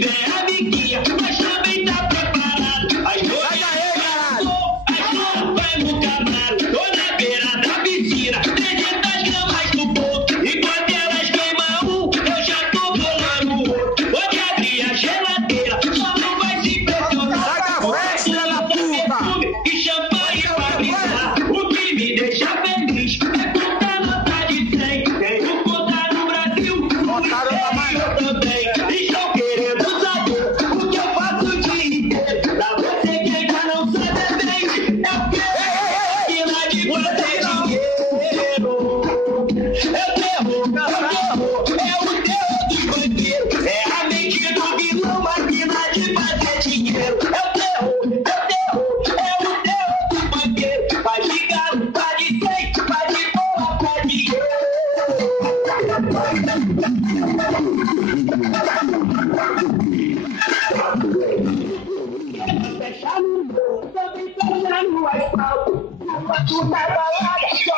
tiver amiguinha, mas também tá preparado. As noivas vai no camarão, tô na beira da piscina, 300 gramas do ponto. Enquanto elas queimam um, eu já tô bolando o outro. Pode abrir a geladeira, só não vai se impressionar. Sai da frente, filha da puta! E champanhe pra brindar. O que me deixa feliz é contar nota de 100. Tenho conta no Brasil, eu também. Estão querendo saber o que eu faço o dia inteiro. Pra você que ainda não sabe bem, é o que? Máquina de fazer dinheiro. É o terror, é o terror dos banqueiros. É a mente do vilão, máquina de fazer dinheiro. É o terror, é o terror dos banqueiros. Faz de galo, faz de 100, faz de bola, faz de fechar no gol, também fechar no asfalto. Uma puta balada, só